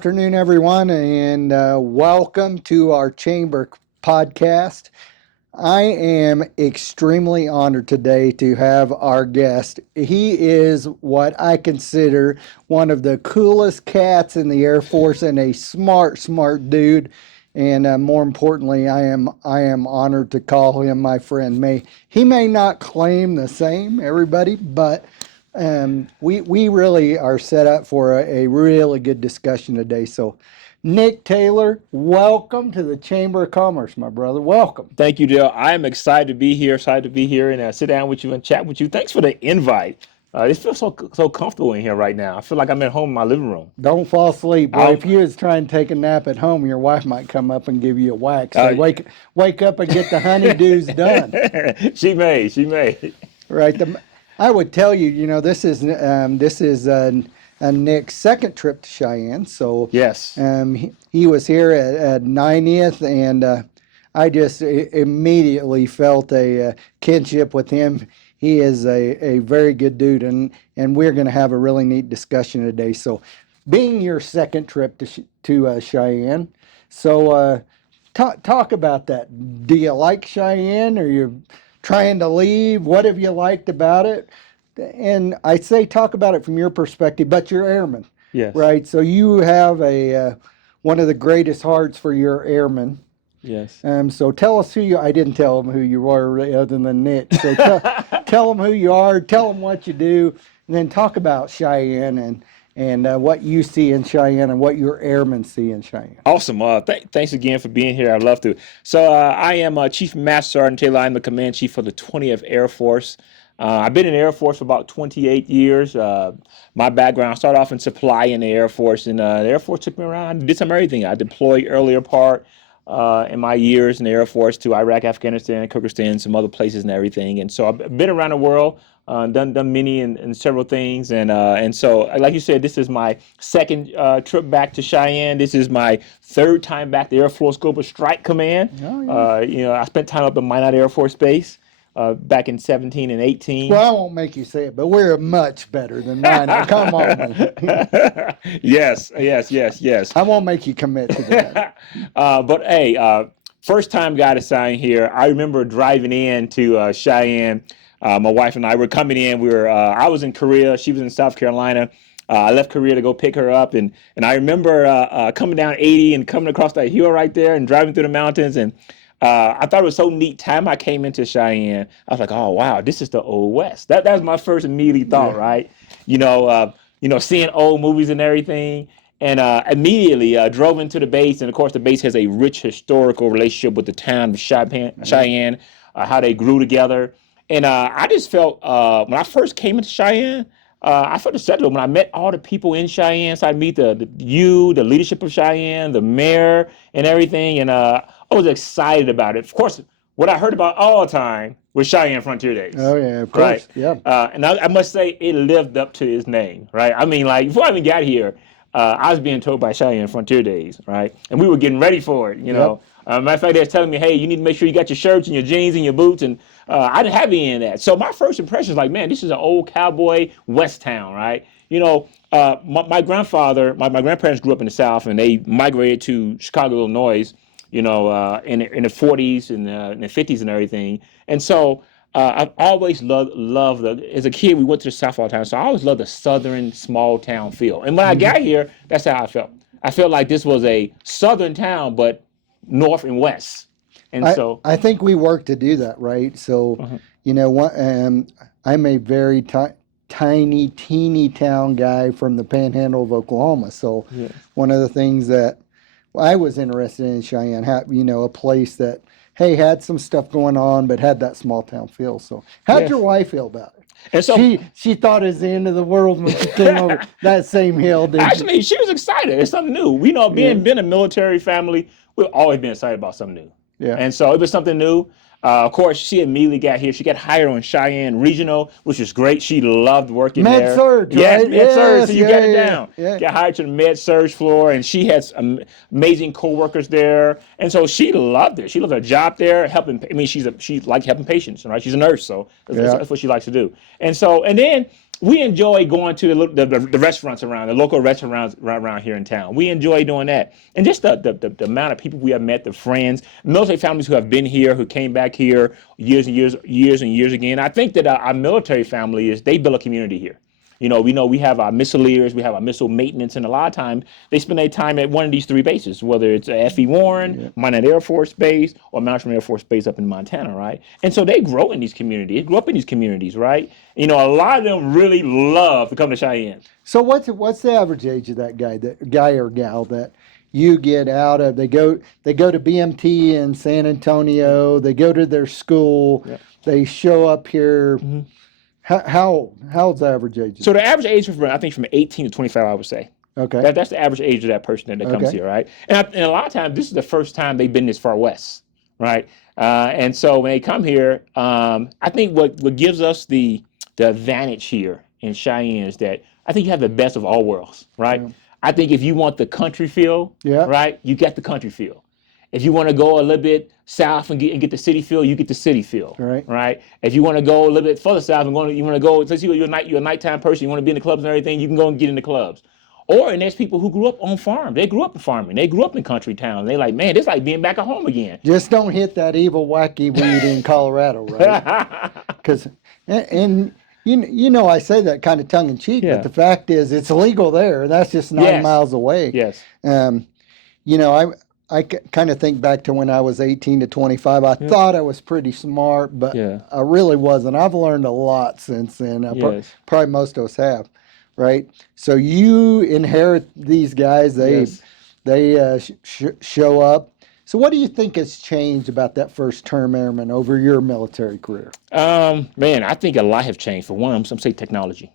afternoon, everyone, and welcome to our Chamber podcast. I am extremely honored today to have our guest. He is what I consider one of the coolest cats in the Air Force and a smart dude. And more importantly, I am honored to call him my friend. He may not claim the same, everybody, but we really are set up for a really good discussion today. So, Nick Taylor, welcome to the Chamber of Commerce, my brother. Welcome. Thank you, Dale. I am excited to be here, and sit down with you and chat with you. Thanks for the invite. It feels so comfortable in here right now. I feel like I'm at home in my living room. Don't fall asleep, boy. If you was trying to take a nap at home, your wife might come up and give you a whack. So wake up and get the honeydews done. She may. Right. I would tell you, this is Nick's second trip to Cheyenne. So yes, he was here at 90th, and I just immediately felt a kinship with him. He is a very good dude, and we're going to have a really neat discussion today. So, being your second trip to Cheyenne, so talk about that. Do you like Cheyenne? Are you trying to leave? What have you liked about it? And I say talk about it from your perspective, but you're airman, yes, right? So you have one of the greatest hearts for your airmen. Yes. So tell us I didn't tell them who you were other than Nick. So tell them who you are, tell them what you do, and then talk about Cheyenne and what you see in Cheyenne and what your airmen see in Cheyenne. Awesome. Thanks again for being here. I'd love to. So I am Chief Master Sergeant Taylor. I'm the Command Chief for the 20th Air Force. I've been in the Air Force for about 28 years. My background, I started off in supply in the Air Force, and the Air Force took me around, did some everything. I deployed earlier part in my years in the Air Force to Iraq, Afghanistan, Kyrgyzstan, some other places and everything. And so I've been around the world, done many and several things. And so, like you said, this is my second trip back to Cheyenne. This is my third time back to Air Force Global Strike Command. Oh, yeah. I spent time up in Minot Air Force Base back in 17 and 18. Well, I won't make you say it, but we're much better than mine. Come on. Yes. I won't make you commit to that. But hey, first time got assigned here. I remember driving in to Cheyenne. My wife and I were coming in. I was in Korea. She was in South Carolina. I left Korea to go pick her up, and I remember coming down 80 and coming across that hill right there and driving through the mountains. And I thought it was so neat. Time I came into Cheyenne, I was like, oh wow, this is the old West. That was my first immediate thought, right? Seeing old movies and everything. And immediately drove into the base, and of course the base has a rich historical relationship with the town of Cheyenne, how they grew together. And I just felt when I first came into Cheyenne, I felt settled when I met all the people in Cheyenne. So I meet the leadership of Cheyenne, the mayor, and everything, and I was excited about it. Of course, what I heard about all the time was Cheyenne Frontier Days. Oh yeah, of course. Right? Yeah. And I must say it lived up to its name, right? I mean, like before I even got here, I was being told by Cheyenne Frontier Days, right? And we were getting ready for it, know. Matter of fact, they were telling me, hey, you need to make sure you got your shirts and your jeans and your boots, and I didn't have any of that. So my first impression was like, man, this is an old cowboy West town, right? My grandparents grew up in the South, and they migrated to Chicago, Illinois, in the 40s and in the 50s and everything. And so I've always loved as a kid, we went to the South all the time, so I always loved the southern small town feel. And when I got here, that's how I felt. I felt like this was a southern town, but north and west. And I think we work to do that, right? So, I'm a very tiny, teeny town guy from the panhandle of Oklahoma. So one of the things that I was interested in Cheyenne, a place that, hey, had some stuff going on, but had that small town feel. So how'd your wife feel about it? And so she thought it was the end of the world when she came over that same hill. Actually, she was excited. It's something new. Being a military family, we've always been excited about something new. Yeah. And so it was something new. Of course, she immediately got here. She got hired on Cheyenne Regional, which was great. She loved working there. Med-Surg, yes, right? Med-Surg, so you got it down. Yeah. Got hired to the Med-Surg floor, and she had amazing co-workers there. And so she loved it. She loved her job there, helping. I mean, she liked helping patients, right? She's a nurse, so that's what she likes to do. And then we enjoy going to the restaurants around, the local restaurants around here in town. We enjoy doing that. And just the amount of people we have met, the friends, military families who have been here, who came back here years and years again. I think that our military family they build a community here. We know we have our missileers, we have our missile maintenance, and a lot of times they spend their time at one of these three bases, whether it's F.E. Warren, Minot Air Force Base, or Malmstrom Air Force Base up in Montana, right? And so they grow in these communities, they grew up in these communities, right? A lot of them really love to come to Cheyenne. So what's the average age of that guy or gal that you get out of? They go to BMT in San Antonio, they go to their school, they show up here. Mm-hmm. How's the average age? So the average age I think from 18 to 25, I would say. Okay. That's the average age of that person that comes here, right? And a lot of times, this is the first time they've been this far west, right? And so when they come here, I think what gives us the advantage here in Cheyenne is that I think you have the best of all worlds, right? Yeah. I think if you want the country feel, right, you get the country feel. If you want to go a little bit south and get the city feel, you get the city feel, right? If you want to go a little bit further south and you want to go, let's say you're a nighttime person, you want to be in the clubs and everything, you can go and get in the clubs. And there's people who grew up on farms. They grew up in farming. They grew up in country towns. They like, man, it's like being back at home again. Just don't hit that evil, wacky weed in Colorado, right? Because, and I say that kind of tongue in cheek, but the fact is it's illegal there. That's just 9 miles away. Yes. I kind of think back to when I was 18 to 25. I thought I was pretty smart, but I really wasn't. I've learned a lot since then. Probably most of us have, right? So you inherit these guys. They show up. So what do you think has changed about that first term airman over your military career? Man, I think a lot have changed. For one, some say technology.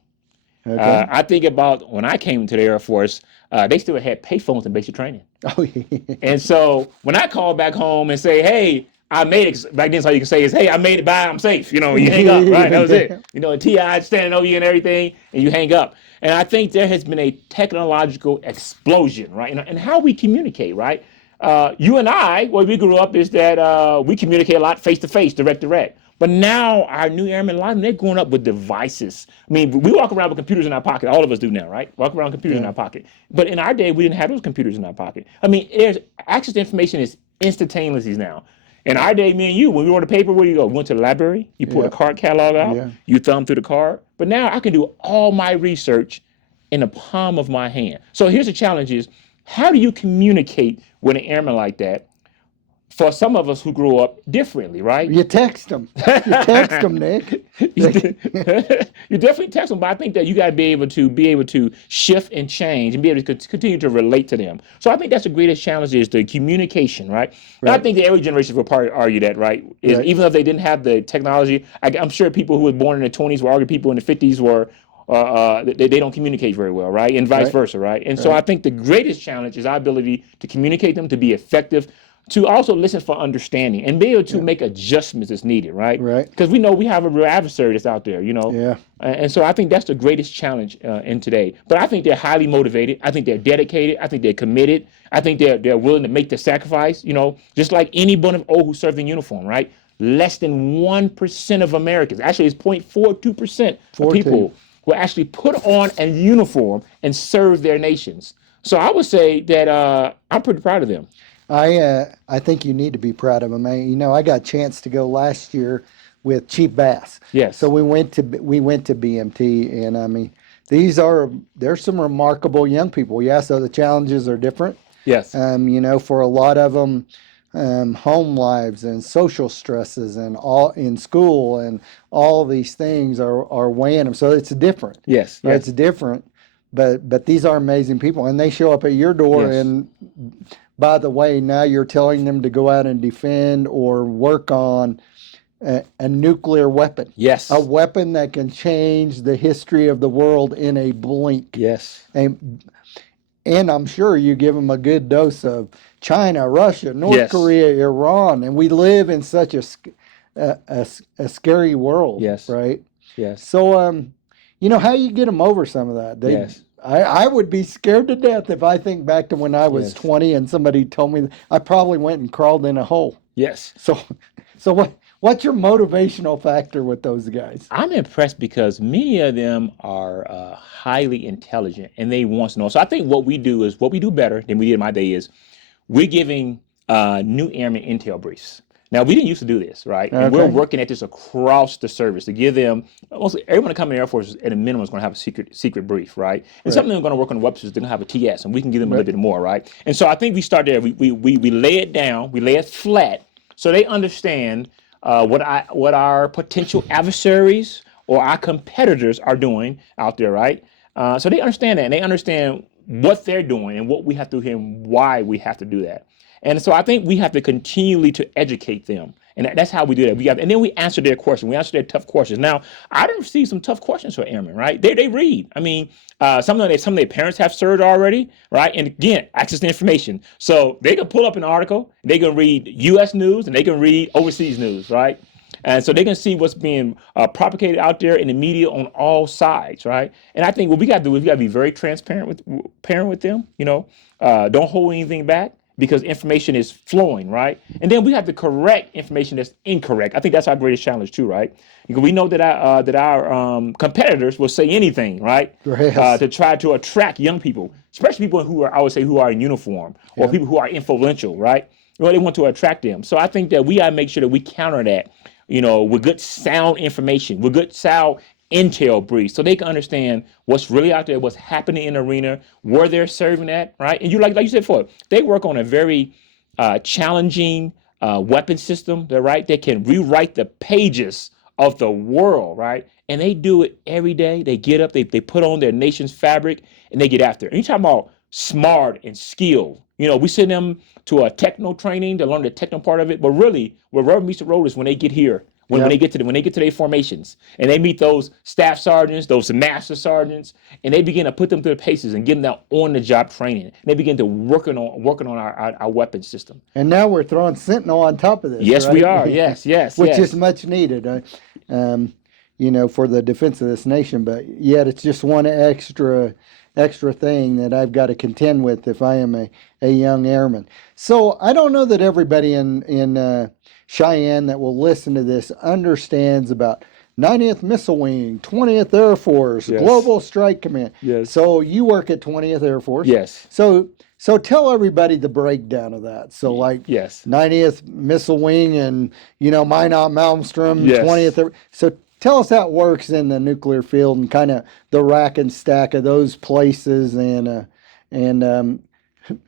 Okay. I think about when I came into the Air Force, they still had payphones in basic training. Oh, yeah. And so when I call back home and say, hey, I made it, back then all you can say is, hey, I made it by, I'm safe. You hang up, right? That was it. A TI standing over you and everything, and you hang up. And I think there has been a technological explosion, right? And how we communicate, right? You and I, where we grew up is that we communicate a lot face-to-face, direct. But now our new airmen, a lot of them, they're growing up with devices. I mean, we walk around with computers in our pocket. All of us do now, right? Walk around with computers in our pocket. But in our day, we didn't have those computers in our pocket. I mean, access to information is instantaneous now. In our day, me and you, when we wrote a paper, where do you go? We went to the library, you pulled a card catalog out, you thumb through the card. But now I can do all my research in the palm of my hand. So here's the challenge is, how do you communicate with an airman like that? For some of us who grew up differently, right? You text them. Nick. You definitely text them, but I think that you got to be able to shift and change and be able to continue to relate to them. So I think that's the greatest challenge is the communication, right? And I think that every generation will probably argue that, right? Even if they didn't have the technology, I'm sure people who were born in the 20s will argue people in the 50s were they don't communicate very well, right? And vice versa, right? And so I think the greatest challenge is our ability to communicate them, to be effective, to also listen for understanding and be able to make adjustments as needed, right? Right. Because we know we have a real adversary that's out there, Yeah. And so I think that's the greatest challenge in today. But I think they're highly motivated. I think they're dedicated. I think they're committed. I think they're willing to make the sacrifice, just like any one of who served in uniform, right? Less than 1% of Americans, actually it's 0.42% of people will actually put on a uniform and serve their nations. So I would say that I'm pretty proud of them. I think you need to be proud of them. I got a chance to go last year with Chief Bass. Yes. So we went to BMT, and I mean, there's some remarkable young people. Yeah. So the challenges are different. Yes. For a lot of them, home lives and social stresses and all in school and all these things are weighing them. So it's different. Yes. Right? It's different. But these are amazing people, and they show up at your door and. By the way, now you're telling them to go out and defend or work on a nuclear weapon. Yes. A weapon that can change the history of the world in a blink. Yes. And I'm sure you give them a good dose of China, Russia, North Korea, Iran, and we live in such a scary world. Yes. Right? Yes. So, how you get them over some of that? Yes. I would be scared to death if I think back to when I was 20 and somebody told me I probably went and crawled in a hole. Yes. So what What's your motivational factor with those guys? I'm impressed because many of them are highly intelligent and they want to know. So I think what we do is what we do better than we did in my day is we're giving new airmen intel briefs. Now we didn't used to do this, right? And we're Okay. working at this across the service to give them. Mostly everyone that comes in the Air Force at a minimum is going to have a secret brief, right? And some Right. of them are going to work on the weapons. They're going to have a TS, and we can give them a Right. little bit more, right? And so I think we start there. We lay it down. We lay it flat so they understand what our potential adversaries or our competitors are doing out there, right? So they understand that, and they understand what they're doing and what we have to do and why we have to do that. And so I think we have to continually to educate them. And that's how we do that. And then we answer their questions. We answer their tough questions. Now, I didn't receive some tough questions for airmen, right? They read. I mean, some of their parents have served already, right? And again, access to information. So they can pull up an article, they can read U.S. news, and they can read overseas news, right? And so they can see what's being propagated out there in the media on all sides, right? And I think what we got to do is we got to be very transparent with them. Don't hold anything back because information is flowing, right? And then we have to correct information that's incorrect. I think that's our greatest challenge too, right? Because we know that our competitors will say anything, right? Yes. To try to attract young people, especially people who are, I would say, who are in uniform or Yeah. people who are influential, right? Well, they want to attract them. So I think that we got to make sure that we counter that, with good sound information, with good sound intel briefs, so they can understand what's really out there, what's happening in the arena, where they're serving at, right? And like you said before, they work on a very challenging weapon system, right? They can rewrite the pages of the world, right? And they do it every day. They get up, they put on their nation's fabric, and they get after it. And you're talking about smart and skilled. We send them to a techno training to learn the techno part of it, but really, where rubber meets the road is when they get here. When Yeah. they get to their formations and they meet those staff sergeants, those master sergeants, and they begin to put them through the paces and give them that on the job training. And they begin to working on our weapon system. And now we're throwing Sentinel on top of this. Yes, right? we are. Yes. Which yes. is much needed, for the defense of this nation. But yet, it's just one extra thing that I've got to contend with if I am a young airman. So I don't know that everybody in Cheyenne that will listen to this understands about 90th Missile Wing, 20th Air Force, Yes. Global Strike Command. Yes. So you work at 20th Air Force. Yes. So tell everybody the breakdown of that. So like Yes. 90th Missile Wing and Minot Malmstrom, Yes. 20th. So tell us how it works in the nuclear field and kind of the rack and stack of those places and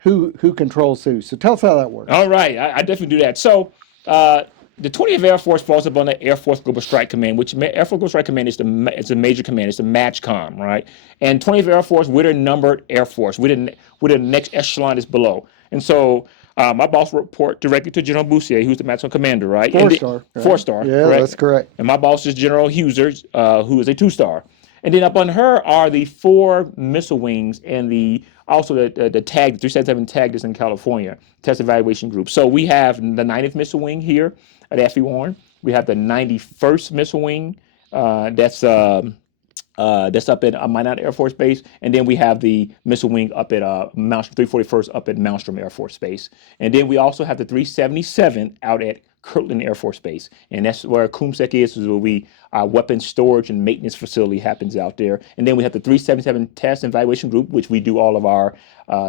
who controls who. So tell us how that works. All right, I definitely do that. So the 20th Air Force falls up on the Air Force Global Strike Command, which Air Force Global Strike Command is it's a major command. It's the MATCHCOM, right? And 20th Air Force, we're the numbered Air Force. We're the next echelon is below. And so my boss report directly to General Boussier, who's the MATCHCOM commander, right? Four-star. Right? 4-star. Yeah, correct? that's correct. And my boss is General Huser, who is a 2-star. And then up on her are the 4 missile wings and also the TAG, 377 TAG that's in California, Test Evaluation Group. So we have the 90th Missile Wing here at F.E. Warren. We have the 91st Missile Wing that's up at Minot Air Force Base. And then we have the Missile Wing up at Malmstrom, 341st up at Malmstrom Air Force Base. And then we also have the 377 out at Kirtland Air Force Base, and that's where CUMSEC is where our weapons storage and maintenance facility happens out there. And then we have the 377 Test and Evaluation Group, which we do all of our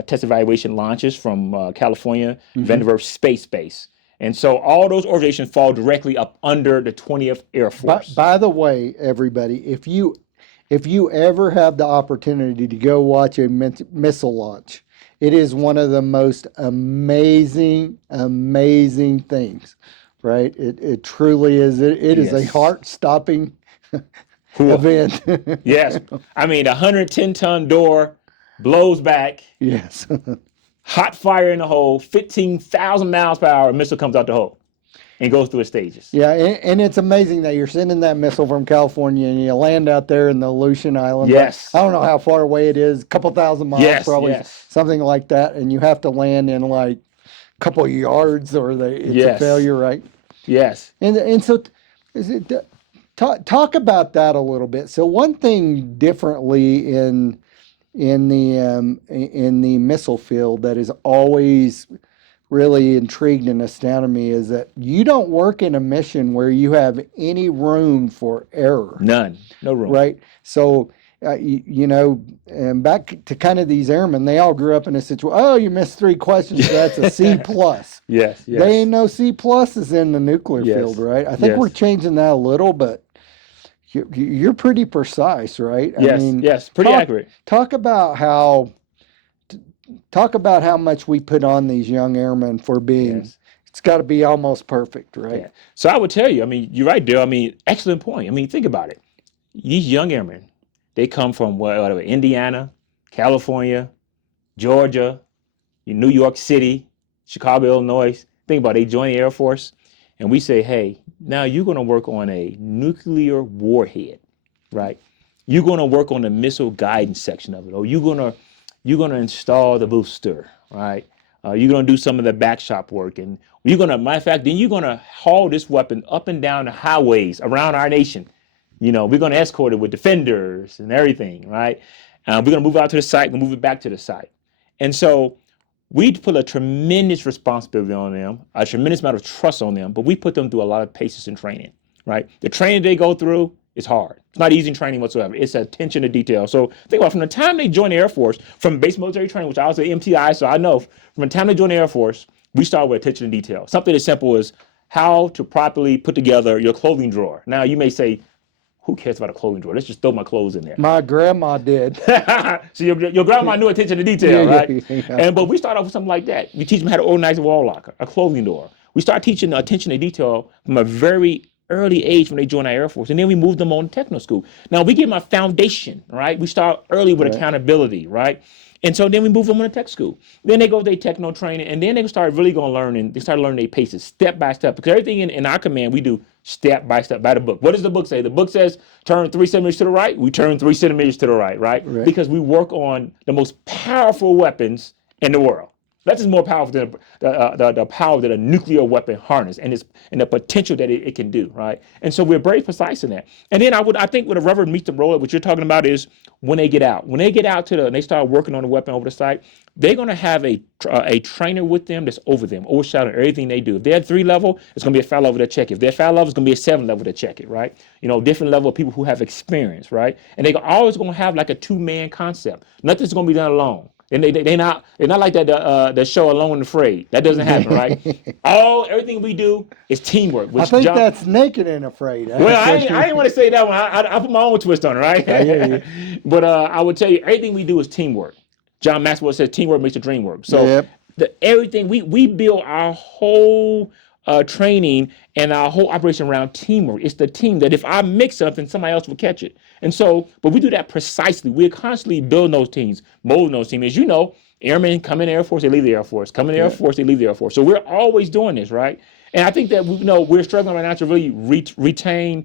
test evaluation launches from California, Vandenberg Space Base. And so all those organizations fall directly up under the 20th Air Force. By the way, everybody, if you ever have the opportunity to go watch a missile launch, it is one of the most amazing things. Right, it truly is. It is a heart-stopping event. Yes, I mean, a 110-ton door blows back. Yes, hot fire in the hole, 15,000 miles per hour. A missile comes out the hole and goes through its stages. Yeah, and it's amazing that you're sending that missile from California and you land out there in the Aleutian Islands. Yes, I don't know how far away it is, a couple thousand miles, yes, probably yes. something like that, and you have to land in like couple of yards or it's a failure, right? Yes. And so talk about that a little bit. So one thing differently in the missile field that is always really intrigued and astounded me is that you don't work in a mission where you have any room for error. None. No room. Right. So, and back to kind of these airmen, they all grew up in a situation. Oh, you missed 3 questions. So that's a C plus. Yes. They ain't no C pluses in the nuclear Yes. field, right? I think we're changing that a little, but you're pretty precise, right? Yes. Pretty accurate. Talk about how much we put on these young airmen for being. Yes. It's got to be almost perfect, right? Yeah. So I would tell you, you're right, Dale. Excellent point. Think about it. These young airmen, they come from whatever, Indiana, California, Georgia, New York City, Chicago, Illinois. Think about it. They join the Air Force, and we say, hey, now you're going to work on a nuclear warhead, right? You're going to work on the missile guidance section of it, or you're going to install the booster, right? You're going to do some of the back shop work, and matter of fact, then you're going to haul this weapon up and down the highways around our nation. We're going to escort it with defenders and everything, right? We're going to move out to the site and move it back to the site. And so we put a tremendous responsibility on them, a tremendous amount of trust on them, but we put them through a lot of paces and training, right? The training they go through is hard. It's not easy training whatsoever. It's attention to detail. So think about it, from the time they join the Air Force, from base military training, which I was at MTI, so I know from the time they join the Air Force, we start with attention to detail. Something as simple as how to properly put together your clothing drawer. Now, you may say, who cares about a clothing drawer? Let's just throw my clothes in there. My grandma did. So your grandma knew attention to detail, right? But we start off with something like that. We teach them how to organize a wall locker, a clothing drawer. We start teaching attention to detail from a very early age when they join our Air Force. And then we move them on to techno school. Now, we give them a foundation, right? We start early with accountability, right? And so then we move them on to tech school. Then they go to their techno training, and then they start really going to learn, and they start learning their paces step by step. Because everything in our command, we do step by step by the book. What does the book say? The book says turn 3 centimeters to the right. We turn 3 centimeters to the right? Because we work on the most powerful weapons in the world. That's more powerful than the power that a nuclear weapon harness and the potential that it can do, right? And so we're very precise in that. And then I think where the rubber meets the road, what you're talking about is when they get out. When they get out and they start working on the weapon over the site, they're going to have a trainer with them that's over them, overshadowing everything they do. If they're at 3 level, it's going to be a 5 level to check it. If they're 5 level, it's going to be a 7 level to check it, right? Different level of people who have experience, right? And they're always going to have like a 2-man concept. Nothing's going to be done alone. And they're not like that the show Alone and Afraid. That doesn't happen, right? Everything we do is teamwork. I think that's Naked and Afraid. Well, I didn't want to say that one. I put my own twist on it, right? I hear you. But I would tell you, everything we do is teamwork. John Maxwell says teamwork makes the dream work. So everything we build our whole training and our whole operation around teamwork. It's the team that if I mix something, somebody else will catch it. And so, but we do that precisely. We're constantly building those teams, molding those teams. As you know, airmen come in the Air Force, they leave the Air Force. Come in the Air Force, they leave the Air Force. So we're always doing this, right? And I think that we're struggling right now to really retain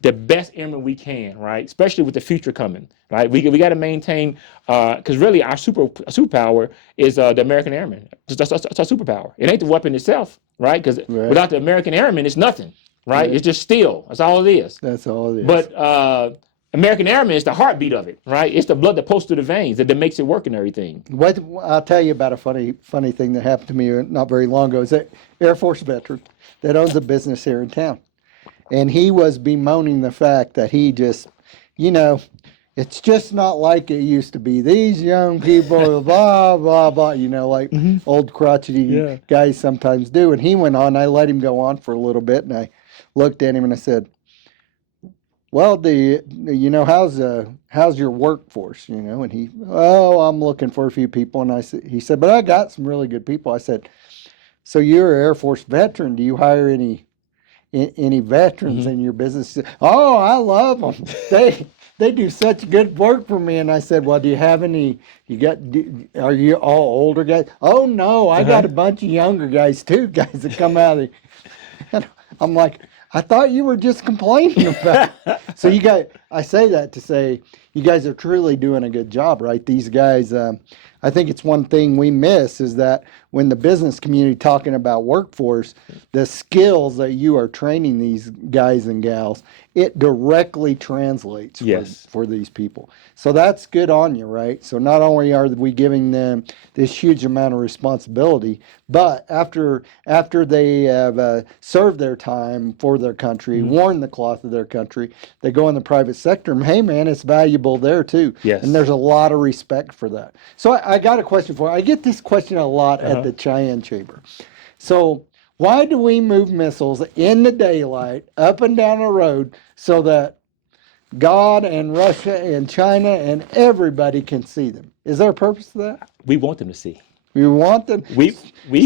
the best airmen we can, right? Especially with the future coming, right? We got to maintain, because really our superpower is the American airman. That's our superpower. It ain't the weapon itself, right? Because without the American airman, it's nothing, right? It's just steel. That's all it is. That's all it is. But American airman is the heartbeat of it, right? It's the blood that pulls through the veins that makes it work and everything. I'll tell you about a funny thing that happened to me not very long ago. It's an Air Force veteran that owns a business here in town. And he was bemoaning the fact that he just, it's just not like it used to be. These young people, blah, blah, blah, like old crotchety guys sometimes do. And he went on. I let him go on for a little bit. And I looked at him and I said, well, how's your workforce, And he, I'm looking for a few people. And he said, but I got some really good people. I said, so you're an Air Force veteran. Do you hire any veterans in your business? Oh, I love them. They do such good work for me. And I said, well, do you have any? Are you all older guys? Oh no, I got a bunch of younger guys too. Guys that come out of. And I'm like, I thought you were just complaining about it. So I say that to say you guys are truly doing a good job, right? These guys, I think it's one thing we miss is that when the business community talking about workforce, the skills that you are training these guys and gals, it directly translates Yes. for these people. So that's good on you, right? So not only are we giving them this huge amount of responsibility, but after they have served their time for their country, worn the cloth of their country, they go in the private sector. And, hey, man, it's valuable there too. Yes. And there's a lot of respect for that. So I got a question for you. I get this question a lot at the Cheyenne Chamber. So why do we move missiles in the daylight up and down the road so that God and Russia and China and everybody can see them? Is there a purpose to that? We want them to see. We want them.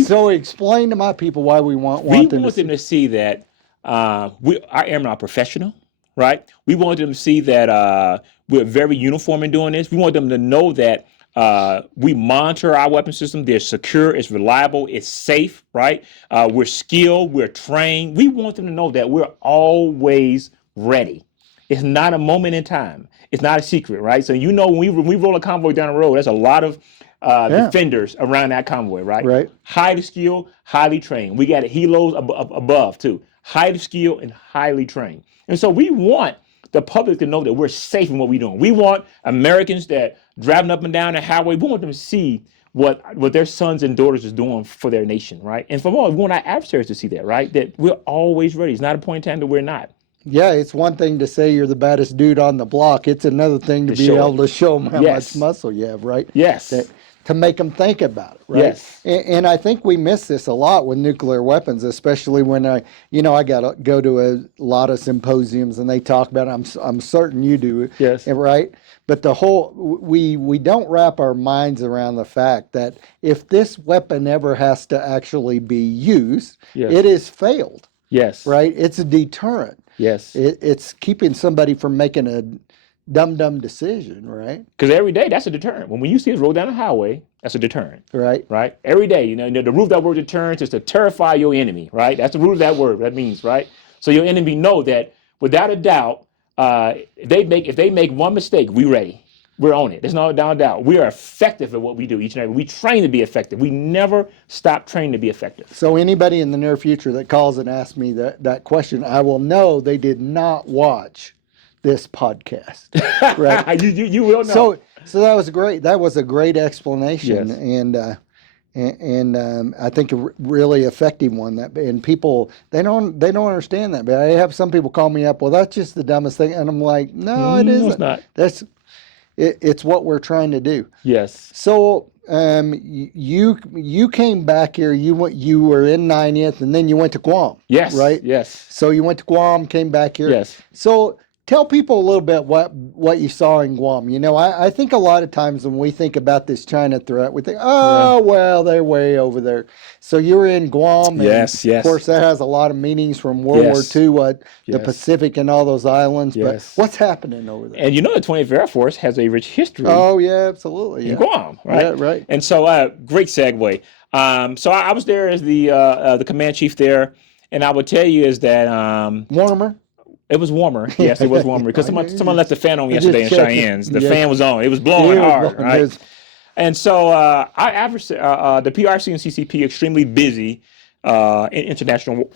So explain to my people why we want them to see that our airmen are professional, right? We want them to see that we're very uniform in doing this. We want them to know that we monitor our weapon system. They're secure, it's reliable, it's safe, right? We're skilled, we're trained. We want them to know that we're always ready. It's not a moment in time. It's not a secret, right? So when we roll a convoy down the road, there's a lot of defenders around that convoy, right? Right. Highly skilled, highly trained. We got helos above too. Highly skilled and highly trained. And so we want the public to know that we're safe in what we're doing. We want Americans that driving up and down the highway, we want them to see what their sons and daughters is doing for their nation, right? And from all, we want our adversaries to see that, right? That we're always ready. It's not a point in time that we're not. Yeah, it's one thing to say you're the baddest dude on the block. It's another thing to be able to show them how much muscle you have, right? Yes. To make them think about it, right? Yes. And I think we miss this a lot with nuclear weapons, especially when I got to go to a lot of symposiums and they talk about it. I'm certain you do, yes, right? But the whole we don't wrap our minds around the fact that if this weapon ever has to actually be used, it is failed. Yes. Right? It's a deterrent. Yes. It's keeping somebody from making a dumb decision, right? Because every day that's a deterrent. When you see us roll down the highway, that's a deterrent. Right. Right. Every day, the root of that word deterrence is to terrify your enemy. Right. That's the root of that word. That means right. So your enemy know that without a doubt, if they make one mistake, we ready. We're on it. There's no doubt. We are effective at what we do each and every. We train to be effective. We never stop training to be effective. So anybody in the near future that calls and asks me that question, I will know they did not watch this podcast. Right? you will know. So that was great. That was a great explanation, yes. and I think a really effective one. And people they don't understand that. But I have some people call me up. Well, that's just the dumbest thing, and I'm like, no, it isn't. It's not. It's what we're trying to do. Yes. So you came back here. You were in 90th, and then you went to Guam. Yes. Right. Yes. So you went to Guam, came back here. Yes. So tell people a little bit what you saw in Guam. I think a lot of times when we think about this China threat, we think, well, they're way over there. So you were in Guam. Yes, and yes. Of course, that has a lot of meanings from World War II, the Pacific and all those islands. Yes. But what's happening over there? And the 20th Air Force has a rich history. Oh, yeah, absolutely. In Guam, right? Yeah, right. And so, great segue. So I was there as the command chief there, and I would tell you is that warmer. It was warmer. Yes, it was warmer because someone left the fan on yesterday in Cheyenne's. The fan was on. It was blowing hard, right? And so the PRC and CCP extremely busy in international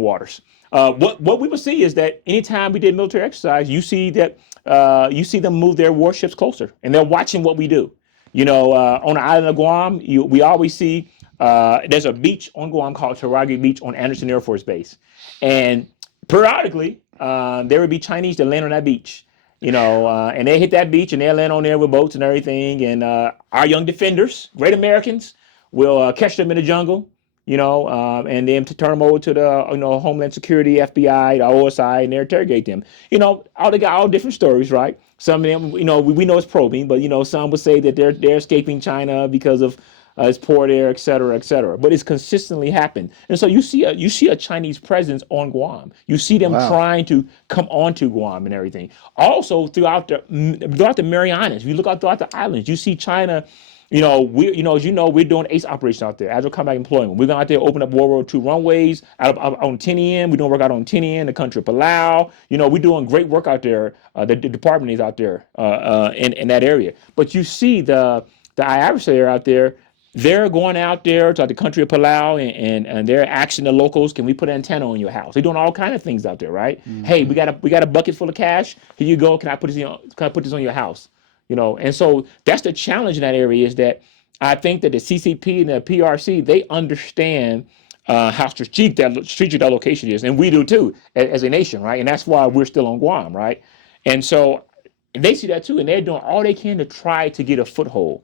waters. What we would see is that anytime we did military exercise, you see them move their warships closer, and they're watching what we do. On the island of Guam, we always see there's a beach on Guam called Taragi Beach on Anderson Air Force Base, and periodically there would be Chinese that land on that beach. And they hit that beach and they'll land on there with boats and everything. And our young defenders, great Americans, will catch them in the jungle, and then to turn them over to the Homeland Security, FBI, the OSI, and they interrogate them. They got all different stories, right? Some of them, we know it's probing, but some would say that they're escaping China because of it's poor there, et cetera, et cetera. But it's consistently happened. And so you see a Chinese presence on Guam. You see them trying to come onto Guam and everything. Also throughout the Marianas, if you look out throughout the islands, you see China. We're doing ACE operations out there, Agile Combat Employment. We're going out there open up World War II runways on Tinian. We're doing work out on Tinian, the country of Palau. We're doing great work out there. The department is out there in that area. But you see the our adversary out there, they're going out there to the country of Palau and they're asking the locals, can we put an antenna on your house? They're doing all kind of things out there, right? Hey, Mm-hmm. we got a bucket full of cash. Here you go. Can I put this on your house? And so that's the challenge in that area is that I think that the CCP and the PRC, they understand how strategic that location is, and we do too as a nation, right? And that's why we're still on Guam, right? And so they see that too, and they're doing all they can to try to get a foothold.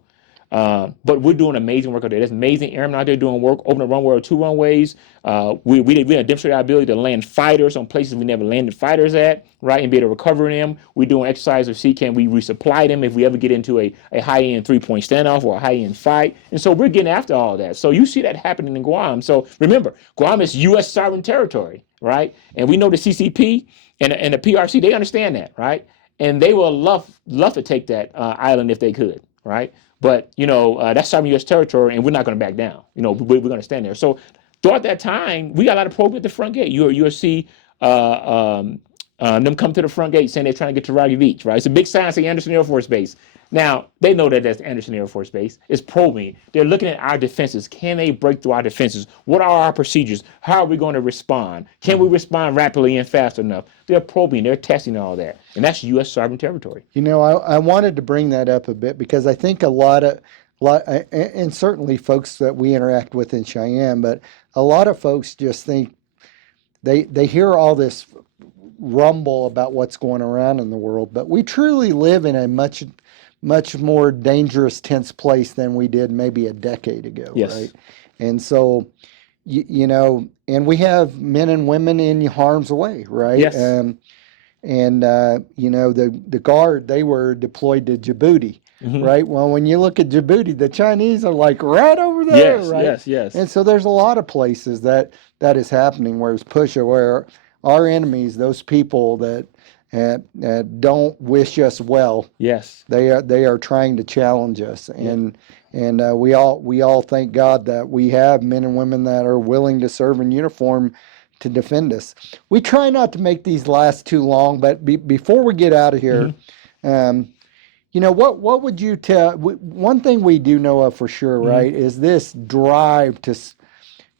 But we're doing amazing work out there. There's amazing airmen out there doing work, opening a runway or 2 runways. We have demonstrated our ability to land fighters on places we never landed fighters at, right, and be able to recover them. We're doing exercise to see can we resupply them if we ever get into a high-end 3-point standoff or a high-end fight. And so we're getting after all that. So you see that happening in Guam. So remember, Guam is U.S. sovereign territory, right? And we know the CCP and the PRC, they understand that, right? And they will love to take that island if they could, right? But that's sovereign U.S. territory, and we're not going to back down. We're going to stand there. So throughout that time, we got a lot of programs at the front gate. You'll see them come to the front gate saying they're trying to get to Rocky Beach, right? It's a big sign saying Anderson Air Force Base. Now, they know that that's Anderson Air Force Base. It's probing. They're looking at our defenses. Can they break through our defenses? What are our procedures? How are we going to respond? Can we respond rapidly and fast enough? They're probing. They're testing all that. And that's U.S. sovereign territory. I wanted to bring that up a bit because I think and certainly folks that we interact with in Cheyenne, but a lot of folks just think they hear all this rumble about what's going around in the world, but we truly live in a much more dangerous, tense place than we did maybe a decade ago, Yes. right? And so, and we have men and women in harm's way, right? Yes. The Guard, they were deployed to Djibouti, right? Well, when you look at Djibouti, the Chinese are like right over there, Yes, right? yes. And so there's a lot of places that is happening where our enemies, those people that don't wish us well, Yes. they are trying to challenge us, and we all thank God that we have men and women that are willing to serve in uniform to defend us. We try not to make these last too long, but before we get out of here, what would you tell? One thing we do know of for sure, right, is this drive to.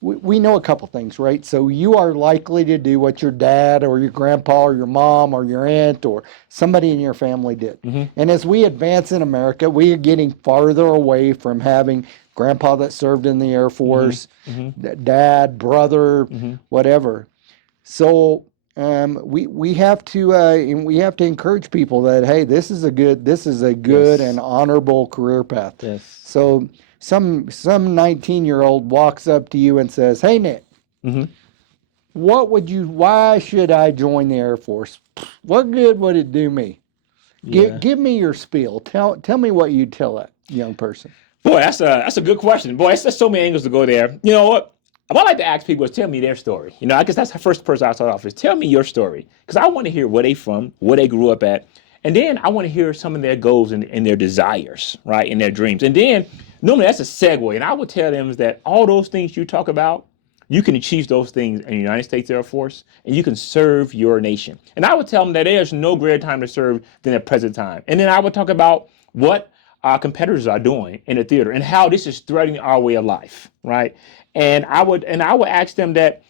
We know a couple things, right? So you are likely to do what your dad or your grandpa or your mom or your aunt or somebody in your family did. And as we advance in America, we are getting farther away from having grandpa that served in the Air Force, dad, brother, whatever. So we have to encourage people that, hey, this is a good Yes. and honorable career path. Yes. So some 19-year-old walks up to you and says, "Hey, Nick, why should I join the Air Force? What good would it do me? Give me your spiel. Tell me what you'd tell that young person." Boy, that's a good question. Boy, there's so many angles to go there. You know what? What I like to ask people is tell me their story. I guess that's the first person I start off is tell me your story. Because I want to hear where they from, where they grew up at. And then I want to hear some of their goals and their desires, right, and their dreams. And then normally that's a segue. And I would tell them is that all those things you talk about, you can achieve those things in the United States Air Force, and you can serve your nation. And I would tell them that there's no greater time to serve than at present time. And then I would talk about what our competitors are doing in the theater and how this is threatening our way of life, right? And I would ask them that,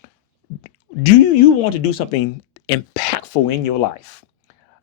do you want to do something impactful in your life?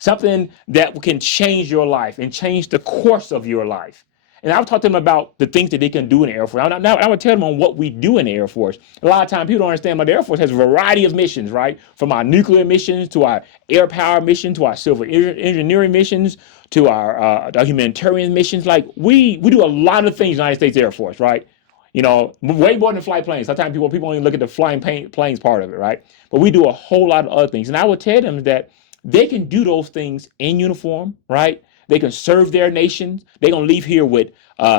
Something that can change your life and change the course of your life. And I would talk to them about the things that they can do in the Air Force. I would tell them on what we do in the Air Force. A lot of times people don't understand, but the Air Force has a variety of missions, right? From our nuclear missions to our air power mission to our civil engineering missions to our humanitarian missions. Like we do a lot of things in the United States Air Force, right? Way more than fly planes. Sometimes people only look at the flying planes part of it, right? But we do a whole lot of other things. And I would tell them that they can do those things in uniform, right? They can serve their nations. They're going to leave here with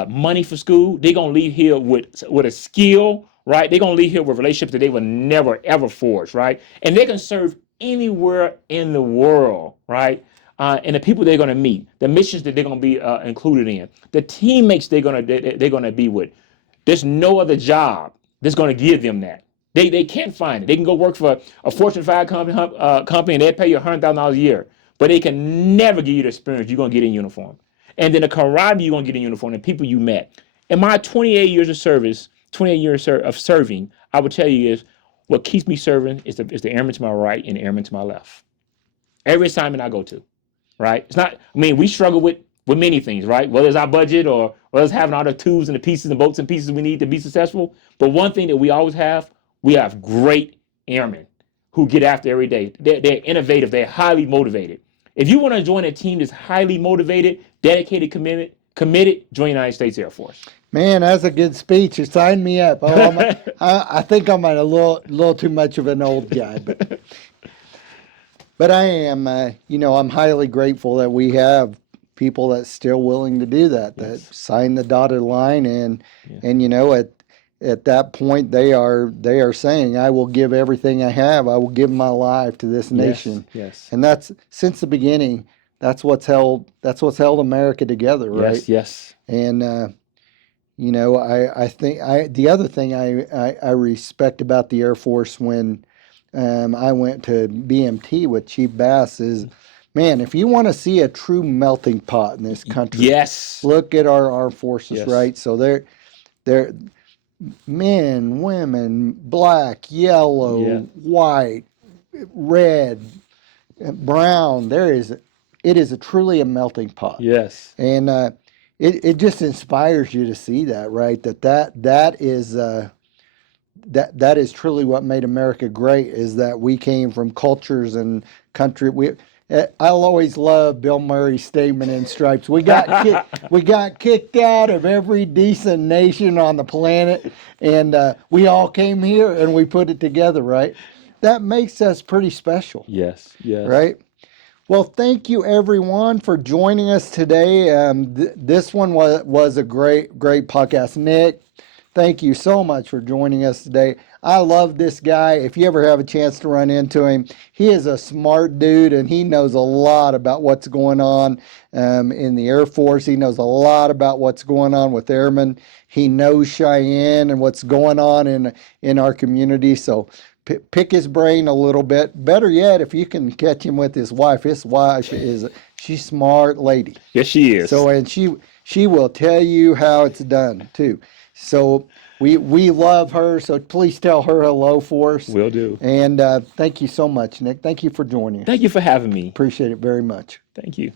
money for school. They're going to leave here with a skill, right? They're going to leave here with relationships that they will never, ever forge, right? And they can serve anywhere in the world, right? And the people they're going to meet, the missions that they're going to be included in, the teammates they're going to be with. There's no other job that's going to give them that. They can't find it. They can go work for a Fortune 5 company and they'll pay you $100,000 a year. But they can never give you the experience you're going to get in uniform. and then the camaraderie you're gonna get in uniform, and people you met. In my 28 years of service, 28 years of serving, I would tell you is what keeps me serving is the airman to my right and the airman to my left. Every assignment I go to, right? It's not. I mean, we struggle with many things, right? Whether it's our budget or whether it's having all the tools and the pieces and bolts and pieces we need to be successful. But one thing that we have great airmen who get after every day. They're innovative. They're highly motivated. If you want to join a team that's highly motivated, dedicated, committed, join the United States Air Force. Man, that's a good speech. You signed me up. Oh, I think I'm a little too much of an old guy, but I am. I'm highly grateful that we have people that's still willing to do that. That Yes. sign the dotted line, and at that point they are saying, I will give everything I have. I will give my life to this nation. Yes. And that's since the beginning. That's what's held America together, right? Yes. And I think the other thing I respect about the Air Force when I went to BMT with Chief Bass is, man, if you want to see a true melting pot in this country, Yes. look at our armed forces, Yes. right? So they're men, women, black, yellow, white, red, brown. It is truly a melting pot. Yes. And it just inspires you to see that, right? That is truly what made America great, is that we came from cultures and country. I'll always love Bill Murray's statement in Stripes. We got kicked out of every decent nation on the planet, and we all came here and we put it together, right? That makes us pretty special. Yes. Right? Well, thank you everyone for joining us today. This one was a great podcast. Nick, thank you so much for joining us today. I love this guy. If you ever have a chance to run into him, he is a smart dude, and he knows a lot about what's going on in the Air Force. He knows a lot about what's going on with airmen. He knows Cheyenne and what's going on in our community. So pick his brain a little bit. Better yet, if you can catch him with his wife. His wife she's smart lady. Yes, she is. So, and she will tell you how it's done too. So we love her. So please tell her hello for us. Will do. And thank you so much, Nick. Thank you for joining us. Thank you for having me. Appreciate it very much. Thank you.